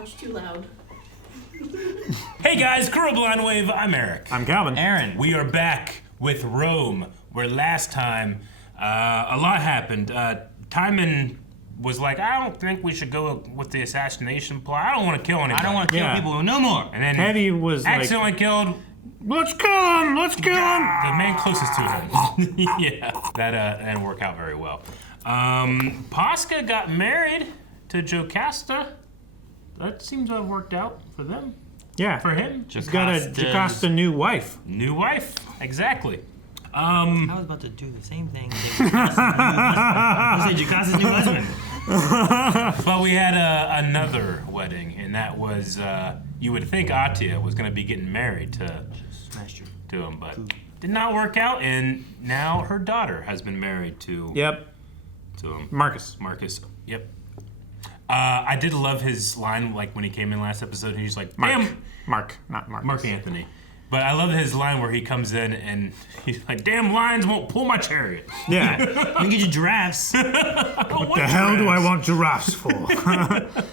Much too loud. Hey guys, Crew Blind Wave, I'm Eric. I'm Calvin. Aaron. We are back with Rome, where last time a lot happened. Timon was like, I don't think we should go with the assassination plot. I don't want to kill anybody. I don't want to kill people no more. And then Teddy was accidentally killed. Let's kill him! Let's kill him! The man closest to him. Yeah, that didn't work out very well. Posca got married to Jocasta. That seems to have worked out for them. Yeah. For him. He's got a Jocasta new wife. New wife, exactly. I was about to do the same thing. I say Jocasta's new husband. But we had another wedding, and that was, you would think Atia was going to be getting married to him, but did not work out, and now her daughter has been married to Yep. to him. Marcus. Yep. I did love his line, like when he came in last episode, and he's like, "Damn, Mark, not Marcus. Mark Anthony." But I love his line where he comes in and he's like, "Damn lions won't pull my chariot." Yeah. You can get your giraffes. What the hell do I want giraffes for?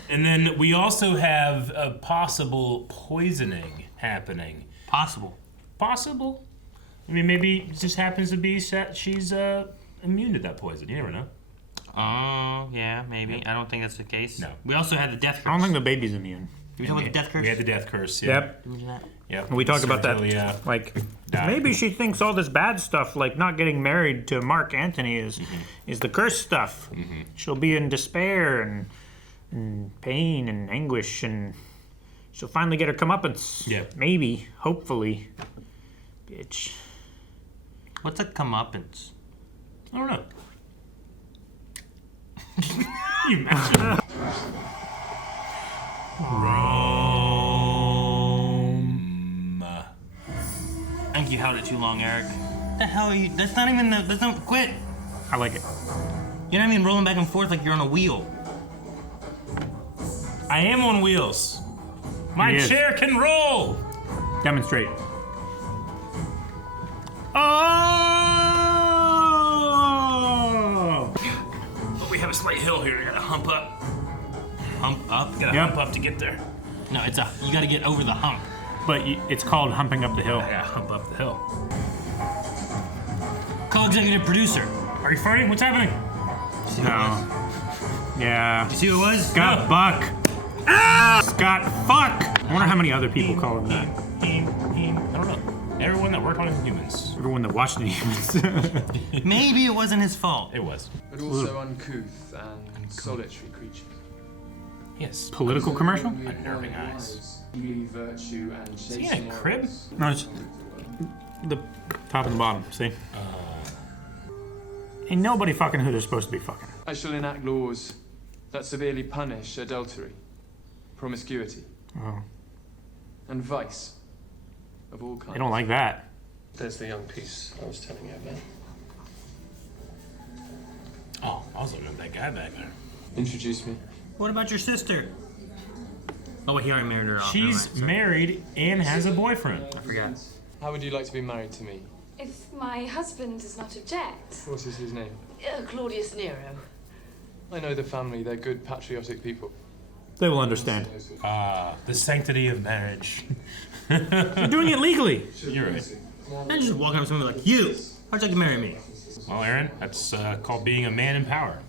And then we also have a possible poisoning happening. Possible. I mean, maybe it just happens to be that she's immune to that poison. You never know. Oh, yeah, maybe. I don't think that's the case. No. We also had the death curse. I don't think the baby's immune. Did we talk about the death curse? We had the death curse. Yeah. Yep. Did we do that? Yep. We talked about that. Sertilia Like, died. maybe she thinks all this bad stuff, like not getting married to Mark Antony, is the curse stuff. She'll be in despair and pain and anguish, and she'll finally get her comeuppance. Yeah. Maybe. Hopefully. Bitch. What's a comeuppance? I don't know. You imagine. Rome. I think you held it too long, Eric. What the hell are you? That's not even the. That's not. Quit. I like it. You're not even rolling back and forth like you're on a wheel. I am on wheels. My He is. chair can roll. Demonstrate. Oh! But we have a slight hill here. You gotta hump up. Hump up. Gotta Yep. hump up to get there. No, it's a. You got to get over the hump. But it's called humping up the hill. I gotta hump up the hill. Call executive producer. Are you farting? What's happening? No. Yeah. You see who it was? Scott Buck. Scott Fuck. I wonder how many other people call him that. I don't know. Everyone that worked on Humans. Everyone that watched the humans. Maybe it wasn't his fault. It was. But also uncouth and solitary creatures. Yes. Political commercial? Unnerving eyes. Virtue and Is he in a crib? No, it's the top and the bottom. See? Ain't nobody fucking who they're supposed to be fucking. I shall enact laws that severely punish adultery, promiscuity, and vice of all kinds. They don't like that. There's the young piece I was telling you about. Oh, I was looking at that guy back there. Introduce me. What about your sister? Oh, he already married her off. She's Never mind, married and has a boyfriend. sorry. I forgot. How would you like to be married to me? If my husband does not object. What is his name? Claudius Nero. I know the family. They're good, patriotic people. They will understand. The sanctity of marriage. You're doing it legally. You're right. I'm just walking up to somebody like, you, how'd you like to marry me? Well, Aaron, that's called being a man in power.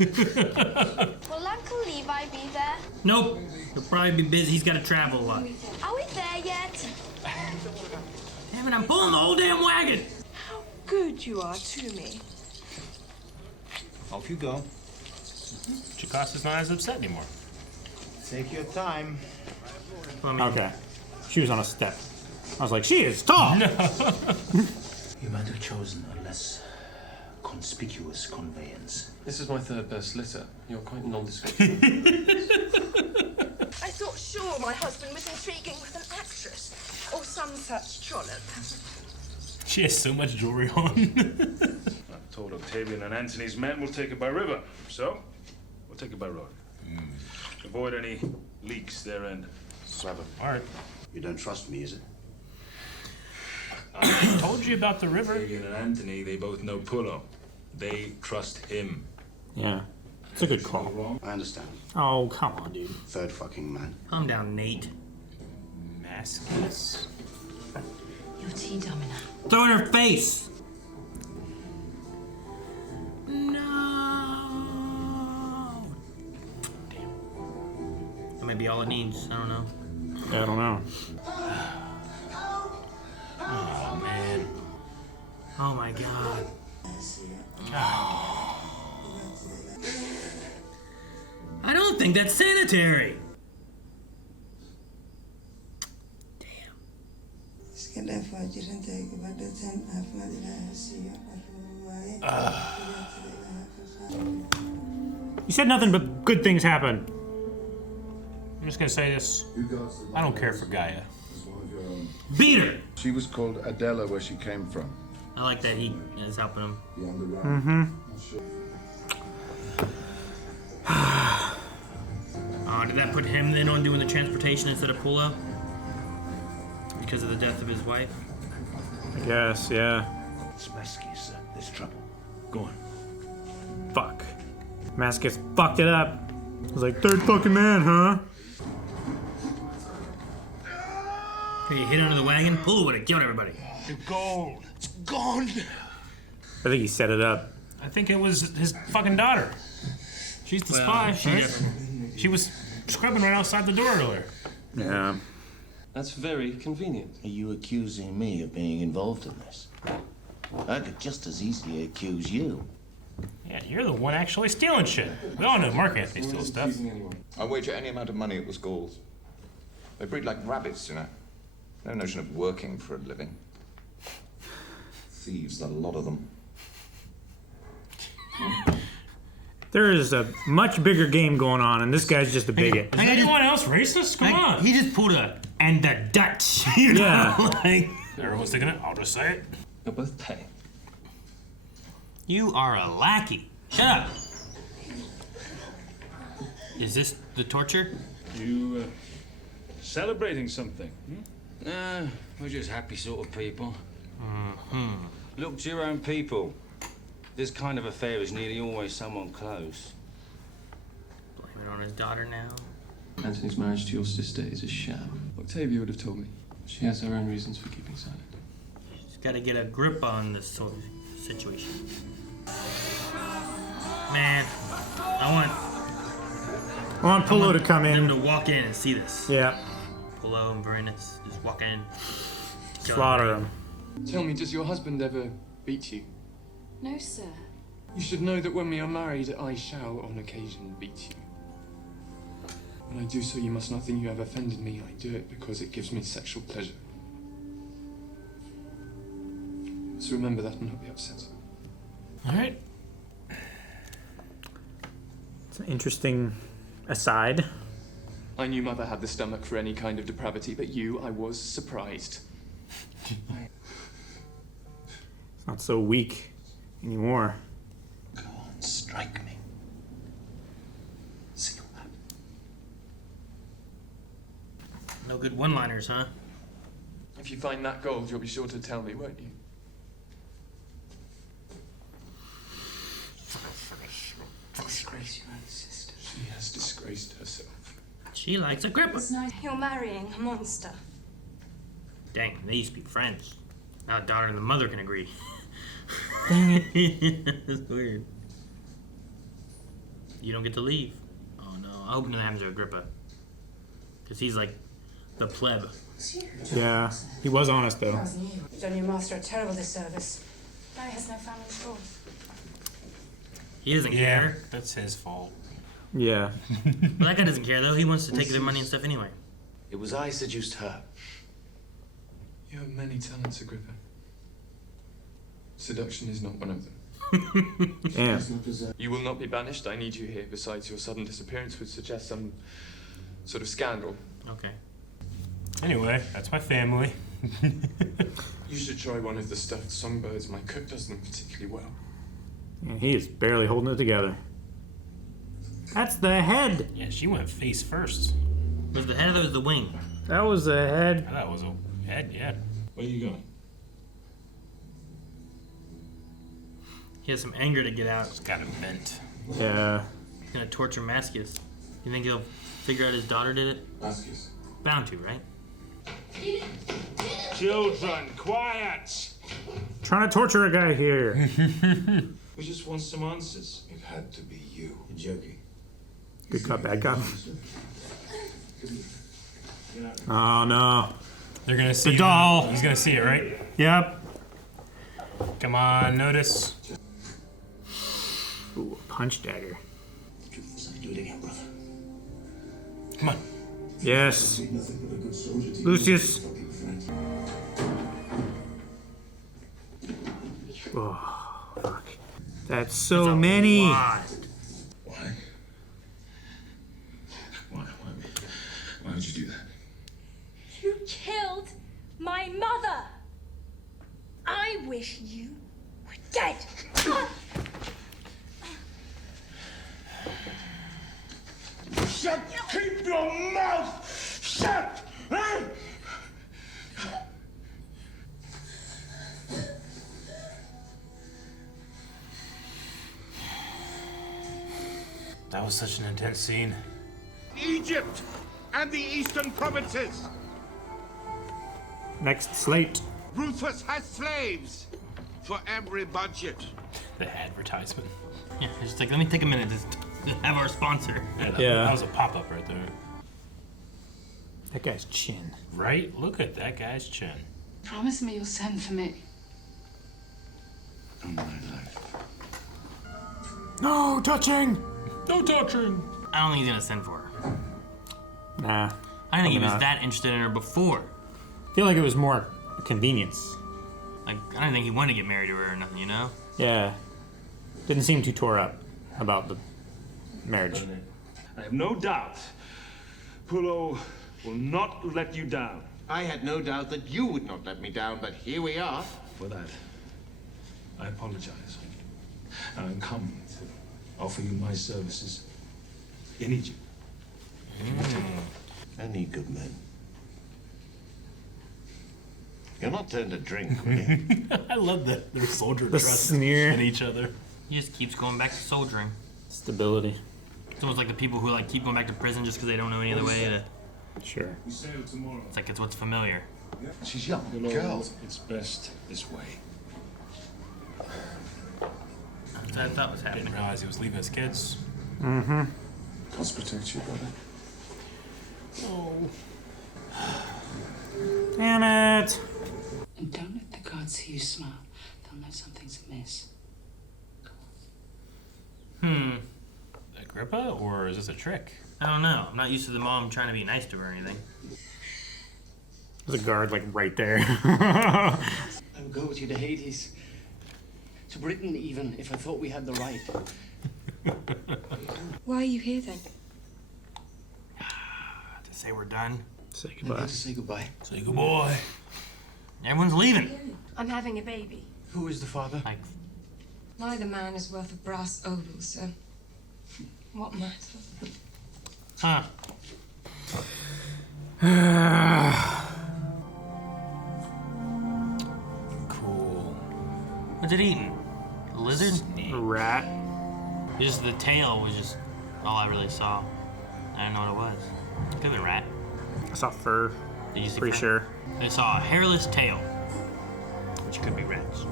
Will Uncle Levi be there? Nope. He'll probably be busy. He's got to travel a lot. Are we there yet? Damn it, I'm pulling the whole damn wagon. How good you are to me. Off you go. Jocasta's not as upset anymore. Take your time. Okay. She was on a step. I was like, she is tall! You might have chosen a less conspicuous conveyance. This is my third best litter. You're quite nondescript. I thought sure my husband was intriguing with an actress or some such trollop. She has so much jewelry on. I told Octavian and Antony's men will take it by river. So, we'll take it by road. Avoid any leaks their end. Clever. All right. You don't trust me, is it? I told you about the river. Octavian and Antony, they both know Pullo. They trust him. Yeah. It's a good call. I understand. Oh, come on, dude. Third fucking man. Calm down, Nate. Mascius. Your tea, Domina. Throw it in her face! No. That might be all it needs. I don't know. Yeah, I don't know. Oh man. Oh my god. I don't think that's sanitary. You said nothing but good things happen. I'm just gonna say this. I don't care for Gaia. Beat her! She was called Adela where she came from. I like that he is helping him. Did that put him then on doing the transportation instead of Pula? Because of the death of his wife? I guess, yeah. It's Mascius, sir. There's trouble. Go on. Fuck. Mascius fucked it up. I was like, third fucking man, huh? Hey, you hit under the wagon? Pula would have killed everybody. The gold. It's gone. I think he set it up. I think it was his fucking daughter. She's the spy, right? She was scrubbing right outside the door earlier. Yeah. That's very convenient. Are you accusing me of being involved in this? I could just as easily accuse you. Yeah, you're the one actually stealing shit. We all know Mark Anthony steals stuff. I wager any amount of money it was Gauls. They breed like rabbits, you know. No notion of working for a living. Thieves, the lot of them. There is a much bigger game going on, and this guy's just a bigot. Is anyone else racist? Come on. He just pulled a and the Dutch. You know? Yeah. Like, Everyone's thinking it. I'll just say it. You're both paying. you are a lackey. Shut up. Is this the torture? You celebrating something? Nah, we're just happy sort of people. Look to your own people. This kind of affair is nearly always someone close. Blame it on his daughter now. Anthony's marriage to your sister is a sham. Octavia would have told me. She has her own reasons for keeping silent. He's got to get a grip on this sort of situation. Man, I want Pullo to come in. Them to walk in and see this. Yeah. Pullo and Varenus just walk in. Slaughter him. Tell me, does your husband ever beat you? No, sir. You should know that when we are married, I shall, on occasion, beat you. When I do so, you must not think you have offended me. I do it because it gives me sexual pleasure. So remember that and not be upset. All right. It's an interesting aside. I knew Mother had the stomach for any kind of depravity, but you, I was surprised. It's not so weak anymore. Go on, strike me. Seal that. No good one-liners, huh? If you find that gold, you'll be sure to tell me, won't you? Disgrace your own sister. She has disgraced herself. She likes a gripper. You're marrying a monster. Dang, they used to be friends. Now the daughter and the mother can agree. Dang it. That's weird. You don't get to leave. Oh no, I hope nothing happens to Agrippa. Because he's like the pleb. Yeah, he was honest though. You've done your master a terrible disservice. Now he has no family at all. He doesn't Yeah, care. that's his fault. Yeah. But that guy doesn't care though. He wants to take their money and stuff anyway. It was I seduced her. You have many talents, Agrippa. Seduction is not one of them. Damn. You will not be banished. I need you here. Besides, your sudden disappearance would suggest some sort of scandal. Okay. Anyway, that's my family. You should try one of the stuffed songbirds. My cook does them particularly well. And he is barely holding it together. That's the head. Yeah, she went face first. Was the head or that was the wing? That was the head. That was a head, yeah. Where are you going? He has some anger to get out. It's got a vent. Yeah. gonna torture Mascius. You think he'll figure out his daughter did it? Mascius. Bound to, right? Children, quiet! Trying to torture a guy here. We just want some answers. It had to be you. You're joking. Good cop, bad cop. Oh no. They're gonna see the doll. He's gonna see it, right? Yep. Come on, notice. Ooh, a punch dagger. Do it again, brother. Come on. Yes. Lucius. Oh, fuck. That's so many. Why? Why would you do that? You killed my mother. I wish you were dead. Shut! Keep your mouth shut! That was such an intense scene. Egypt and the eastern provinces. Next slate. Rufus has slaves for every budget. The advertisement. Yeah, just like, let me take a minute to have our sponsor. Yeah, Yeah. That was a pop-up right there. That guy's chin. Right? Look at that guy's chin. Promise me you'll send for me. On my life. No touching. No touching. I don't think he's gonna send for her. Nah. I don't think he was not. that interested in her before. I feel like it was more convenience. Like, I don't think he wanted to get married to her or nothing, you know? Yeah. Didn't seem too tore up about the marriage. I have no doubt Pullo will not let you down. I had no doubt that you would not let me down, but here we are. For that, I apologize. I'm coming to offer you my services in Egypt. I need good men. You're not turned to drink, will you? I love that their soldier The trust sneer. in each other. He just keeps going back to soldiering. Stability. It's almost like the people who like keep going back to prison just because they don't know any other way to. Sure. We sail tomorrow. It's like it's what's familiar. She's young, Hello, girl. it's best this way. That's what I thought was happening. Didn't realize he was leaving his kids. Mm-hmm. God's protect you, brother. Oh. Damn it. And don't let the gods see you smile. They'll know something's amiss. Agrippa, or is this a trick? I don't know. I'm not used to the mom trying to be nice to her or anything. There's a guard like right there. I would go with you to Hades. To Britain even, if I thought we had the right. Why are you here then? To say we're done. Say I'm here to say goodbye. Say goodbye. Everyone's leaving. I'm having a baby. Who is the father? Like, Neither man is worth a brass oval, so what matters? huh? Cool. What's it eating? A lizard? A rat. Just the tail was just all I really saw. I didn't know what it was. Could have been a rat. I saw fur. Did you see Pretty fur? sure. I saw a hairless tail, which could be rats.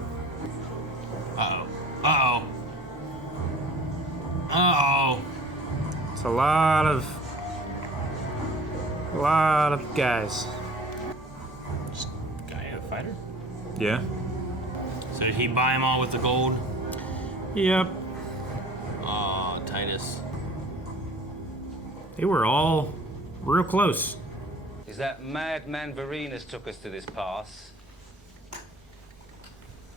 Uh-oh. Uh-oh. Uh-oh. It's a lot of guys. Just guy a fighter? Yeah. So did he buy them all with the gold? Yep. Oh, Titus. They were all real close. Is that madman Varenus took us to this pass?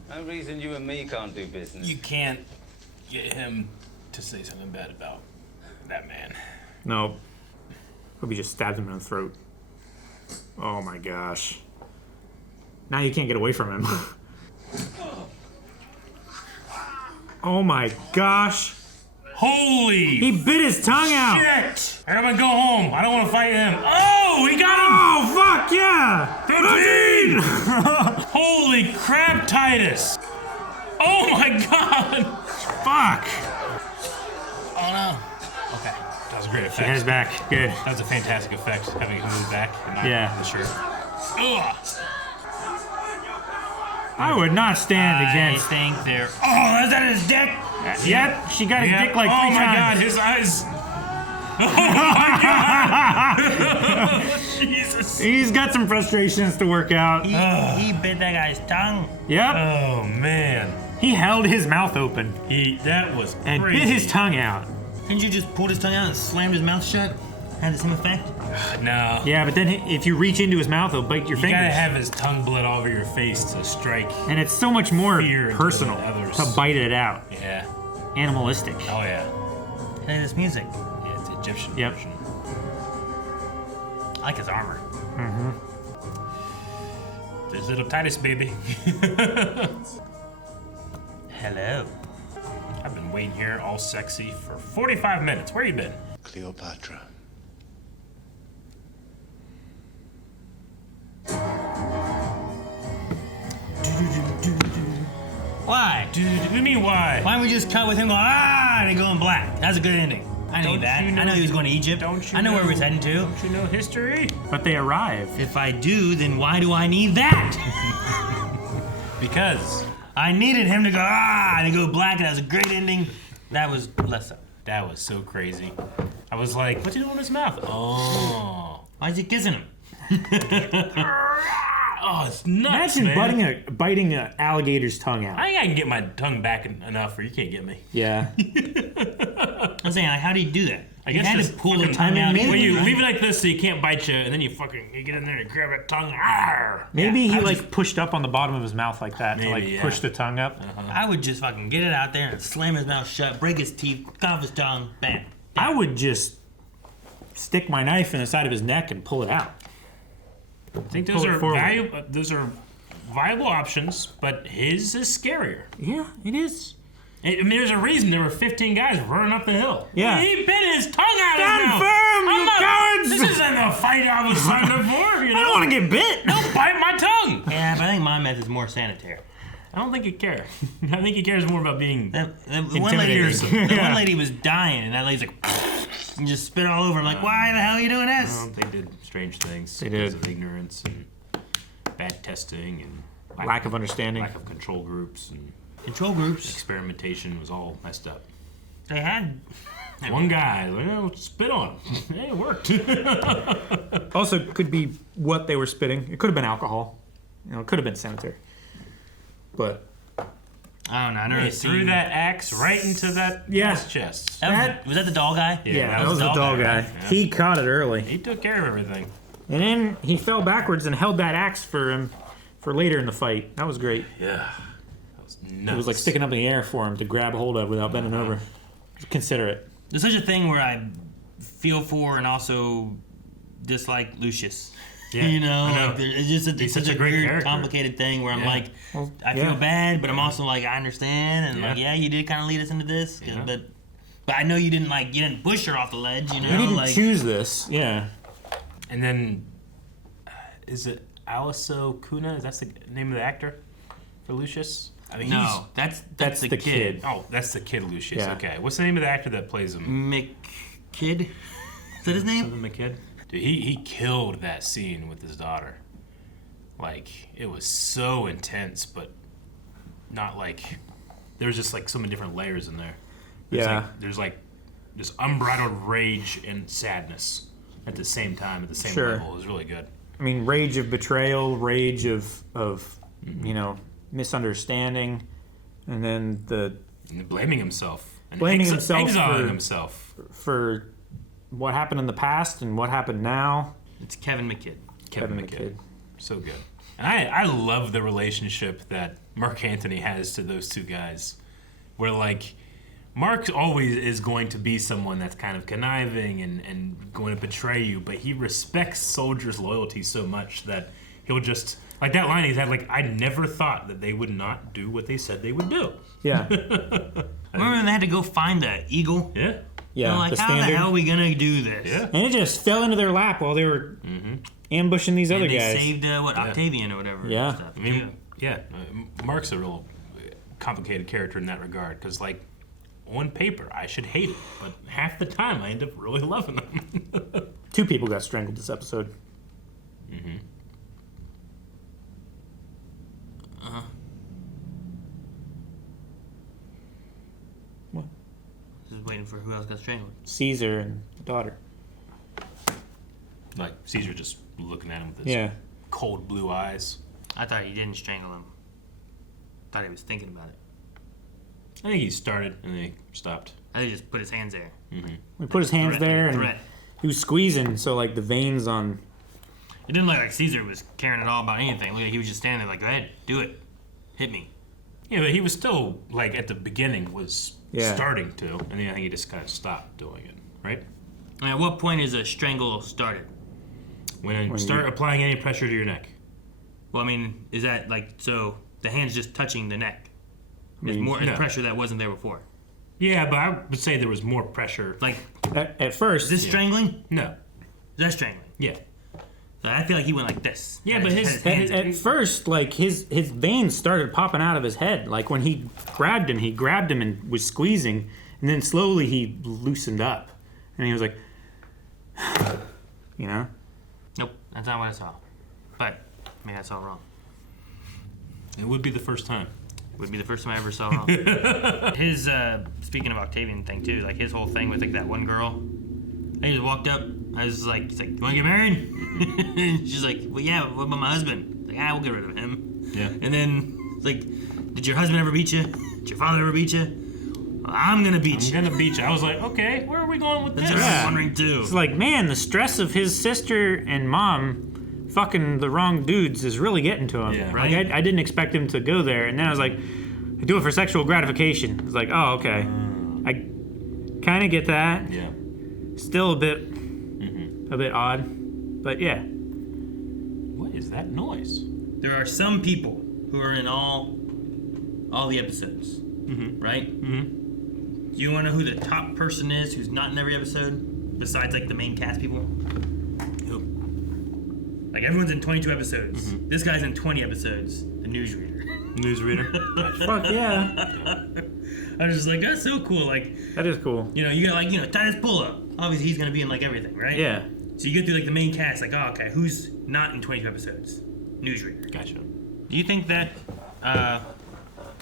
No reason you and me can't do business. You can't get him to say something bad about that man. No. Hope he just stabbed him in the throat. Oh my gosh. Now you can't get away from him. Oh my gosh. Holy! He bit his tongue out! Shit! Everyone go home. I don't want to fight him. Oh, he got him! Oh, fuck yeah! 15! Holy crap, Titus! Oh my god! Fuck! Oh no. great effect. She has back. Good. That was a fantastic effect, having him move back and not Yeah. the shirt. Ugh. I would not stand against. I think they're. Oh, is that his dick? Yep, she got his dick like 3 times. Oh my god, his eyes. Oh my god. Jesus. He's got some frustrations to work out. He bit that guy's tongue. Yep. Oh man. He held his mouth open. That was and crazy. bit his tongue out. Didn't you just pull his tongue out and slammed his mouth shut? Had the same effect? No. Yeah, but then if you reach into his mouth, he'll bite your You fingers. gotta have his tongue bled all over your face to strike. And it's so much more fear into personal others. to bite it out. Yeah. Animalistic. Oh yeah. Hey, this music. Yeah, it's Egyptian. Yep. Version. I like his armor. Mm-hmm. There's little Titus, baby. Hello. I've been waiting here all sexy for 45 minutes. Where you been? Cleopatra. Why? Dude, what do you mean why? Why don't we just cut with him going, and he going black? That's a good ending. I Don't need that. you know- I know he was going to Egypt. Don't you I know where know- we're heading to. Don't you know history? But they arrive. If I do, then why do I need that? Because I needed him to go, and he go black, and that was a great ending. That was less up. that was so crazy. I was like, what's he doing in his mouth? Oh. Why is he kissing him? Oh, it's nuts, Imagine man. biting an alligator's tongue out. I think I can get my tongue back enough, or you can't get me. Yeah. I'm saying, like, how do you do that? I You guess had just to pull the fucking- tongue out. Well, you leave it like this so you can't bite you, and then you get in there and grab that tongue. Arr! Maybe Yeah, he I like pushed up on the bottom of his mouth like that to Maybe, like yeah. push the tongue up. I would just fucking get it out there and slam his mouth shut, break his teeth, cut off his tongue, bam. I would just stick my knife in the side of his neck and pull it out. I think Pull it forward. those are viable options, but his is scarier. Yeah, it is. I mean, there's a reason there were 15 guys running up the hill. Yeah. He bit his tongue out Stand his mouth. firm, I'm you not- cowards! This isn't a fight I was signed up for, you know? I don't want to get bit. Don't bite my tongue. Yeah, but I think my method's more sanitary. I don't think he cares. I think he cares more about being The one lady, intimidating. the one lady was dying, and that lady's like, and just spit all over. I'm like, why the hell are you doing this? Well, they did strange things. They because did. of ignorance and bad testing and Lack of understanding. lack of control groups and Control groups. experimentation was all messed up. They had. One guy, well, spit on him. Hey, it worked. Also, could be what they were spitting. It could have been alcohol. You know, it could have been sanitary. But I don't know. I never He threw seen that axe right into that guy's chest. Was that the doll guy? yeah, that was the doll guy. Yeah. He caught it early, He took care of everything. and then he fell backwards and held that axe for him for later in the fight. That was great. Yeah. That was nuts. It was like sticking up in the air for him to grab a hold of without bending over. Consider it. There's such a thing where I feel for and also dislike Lucius. Yeah, You know, I know. like it's just it's He's such such a a great weird, character. complicated thing where I'm Yeah. like, Well, I feel yeah. bad, but I'm also like, I understand, and like, Yeah. yeah, you did kind of lead us into this, Yeah. but I know you didn't push her off the ledge, you know, You didn't like choose this. Yeah. And then, is it Aliso Kuna? Is that the name of the actor for Lucius? I mean, no, that's the kid. Oh, that's the kid Lucius. Yeah. Okay. What's the name of the actor that plays him? McKid, is that his name? Something McKid? Dude, he killed that scene with his daughter. Like, it was so intense, but not like... There was just like so many different layers in there. There's like this unbridled rage and sadness at the same time, at the same Sure. level. It was really good. I mean, rage of betrayal, rage of you know, misunderstanding, and then And blaming himself. And blaming himself exiling for- himself. for what happened in the past and what happened now. It's Kevin McKidd. Kevin McKidd. So good. And I love the relationship that Mark Antony has to those two guys. Where, like, Mark always is going to be someone that's kind of conniving and going to betray you, but he respects soldiers' loyalty so much that he'll just... Like that line he's had, like, I never thought that they would not do what they said they would do. Yeah. Remember when they had to go find the eagle? Yeah. Yeah, They're like, the how standard. the hell are we gonna do this? Yeah. And it just fell into their lap while they were ambushing these other And they guys. saved Octavian or whatever. Yeah. and stuff, I mean, too. yeah, Mark's a real complicated character in that regard, because, like, on paper, I should hate it, but half the time I end up really loving them. 2 people got strangled this episode. Mm-hmm. What? Just waiting for who else got strangled. Caesar and the daughter. Like Caesar just looking at him with his cold blue eyes. I thought he didn't strangle him. Thought he was thinking about it. I think he started and then he stopped. I think he just put his hands there. Mm-hmm. He put his hands there and he was squeezing, so like the veins on. It didn't look like Caesar was caring at all about anything. Look, he was just standing there like, go ahead, do it. Hit me. Yeah, but he was still, like, at the beginning was Yeah. starting to, and then I think he just kind of stopped doing it, right? And at what point is a strangle started? When you start applying any pressure to your neck. Well, I mean, is that like, so the hand's just touching the neck? There's mean, more no. pressure that wasn't there before. Yeah, but I would say there was more pressure. Like, at first. Is this strangling? No. Is that strangling? Yeah. So I feel like he went like this. Yeah, but at first, like his veins started popping out of his head. Like when he grabbed him and was squeezing, and then slowly he loosened up, and he was like, you know. Nope, that's not what I saw. But maybe I saw wrong. It would be the first time. It would be the first time I ever saw wrong. His speaking of Octavian thing too, like his whole thing with like that one girl. I just walked up. I was like, he's like, you want to get married? She's like, well, yeah. What about my husband? Like, we'll get rid of him. Yeah. And then it's like, did your husband ever beat you? Did your father ever beat you? Well, I'm gonna beat you. I'm gonna beat you. I was like, okay, where are we going with this? That's what I was wondering too. It's like, man, the stress of his sister and mom fucking the wrong dudes is really getting to him. Yeah. Like, I didn't expect him to go there, and then I was like, I do it for sexual gratification. It's like, oh, okay. I kind of get that. Yeah. Still a bit odd, but yeah. What is that noise? There are some people who are in all the episodes, right? Mm-hmm. Do you want to know who the top person is who's not in every episode, besides like the main cast people? Who? Like everyone's in 22 episodes. This guy's in 20 episodes. The newsreader. Newsreader. Fuck yeah. I was just like, that's so cool. Like that is cool. You know, you got like, you know, Titus Pulla. Obviously, he's gonna be in like everything, right? Yeah. So you get through like the main cast, like, oh, okay, who's not in 22 episodes? Newsreader. Gotcha. Do you think that,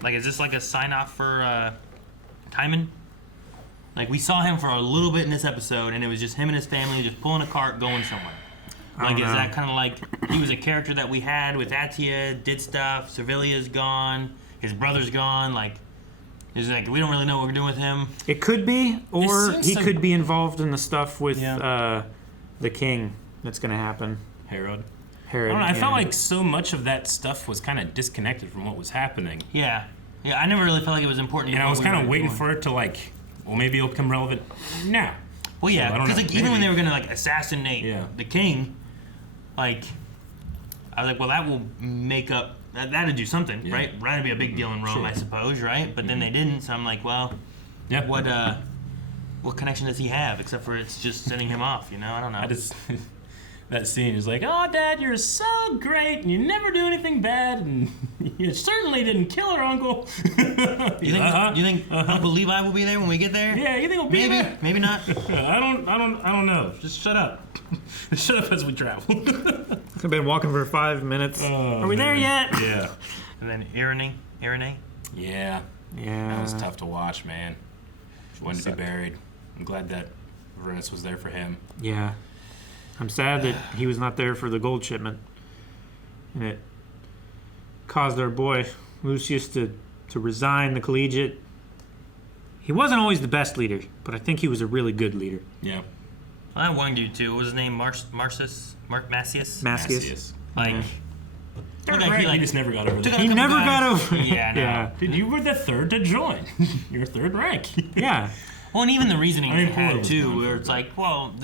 like, is this like a sign off for Timon? Like, we saw him for a little bit in this episode, and it was just him and his family just pulling a cart going somewhere. Like, is that kind of like he was a character that we had with Atia, did stuff, Servilia's gone, his brother's gone, like, it's like we don't really know what we're doing with him. It could be, or he could be involved in the stuff with the king that's going to happen. Herod. I don't know, I felt like so much of that stuff was kind of disconnected from what was happening. Yeah. Yeah, I never really felt like it was important. And I was kind of waiting for it to like, well, maybe it'll become relevant now. Well, yeah, so, because like even when they were gonna like assassinate the king, like I was like, well, that will make up that'd do something, right? That'd be a big deal in Rome, I suppose, right? But then they didn't, so I'm like, well, what connection does he have except for it's just sending him off? You know, I don't know. I just that scene is like, oh, Dad, you're so great, and you never do anything bad, and you certainly didn't kill her uncle. You think Uncle Levi will be there when we get there? Yeah, you think he'll be there? Maybe not. I don't know. Just shut up. Shut up as we travel. I've been walking for 5 minutes. Are we there yet? Yeah. And then Eirene. Yeah. That was tough to watch, man. She wanted to be buried. I'm glad that Vernus was there for him. Yeah. I'm sad that he was not there for the gold shipment. And it caused our boy Lucius to resign the collegiate. He wasn't always the best leader, but I think he was a really good leader. Yeah. Well, I had one dude too. What was his name? Mascius? Mascius. Like, He just never got over that. He never got over it. Yeah, no. Yeah. Dude, you were the third to join. You're third rank. Yeah. Well, and even the reasoning I mean, they had Pullo was too, gone. where it's like, well,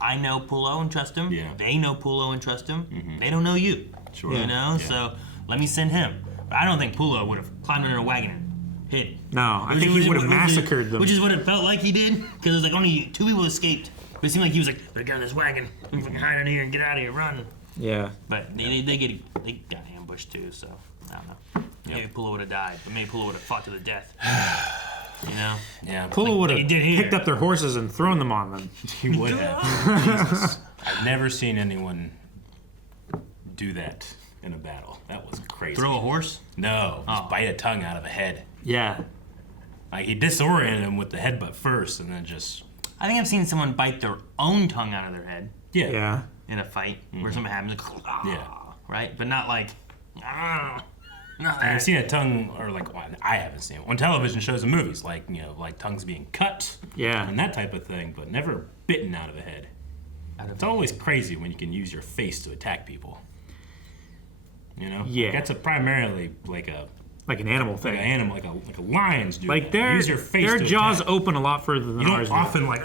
I know Pullo and trust him. Yeah. They know Pullo and trust him. They don't know you. Sure. You know, Yeah. so let me send him. But I don't think Pullo would have climbed under a wagon and hid. No, I think he would have massacred them. Which is what it felt like he did, because it was like only 2 people escaped. But it seemed like he was like, better get on this wagon, and fucking hide in here and get out of here, run. Yeah. But they got ambushed too, so I don't know. Maybe Pullo would have died, but maybe Pullo would have fought to the death. You know? Yeah. Pula would he have did here. picked up their horses and thrown them on them. He would have. Jesus. I've never seen anyone do that in a battle. That was crazy. Throw a horse? No, just bite a tongue out of a head. Yeah. Like, he disoriented him with the headbutt first, and then just... I think I've seen someone bite their own tongue out of their head. Yeah. Yeah. In a fight where something happens, like, Yeah. right? But not like, not I've seen a tongue, or like, well, I haven't seen it. On television shows and movies, like, you know, like tongues being cut. Yeah. And that type of thing, but never bitten out of a head. It's always crazy when you can use your face to attack people. You know? Yeah. Like, that's primarily like a... Like an animal thing. Like an animal, like a lion's do. Like that. Use your face their to jaws attack. open a lot further than You don't ours. often like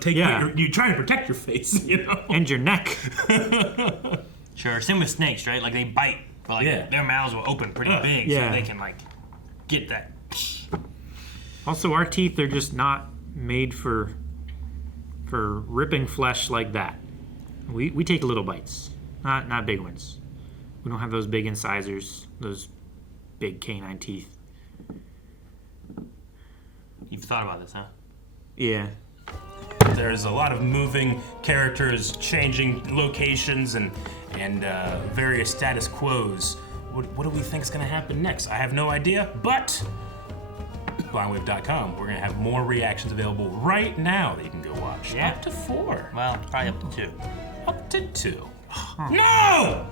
take you try to protect your face, you know, and your neck. Sure. Same with snakes, right? Like they bite, but like their mouths will open pretty big, so they can like get that. Also, our teeth are just not made for ripping flesh like that. We take little bites, not big ones. We don't have those big incisors, those big canine teeth. You've thought about this, huh? Yeah. There's a lot of moving characters, changing locations, and various status quos. What do we think is going to happen next? I have no idea, but blindwave.com, we're going to have more reactions available right now that you can go watch. Yeah. Up to 4. Well, probably up to 2. Up to 2. No!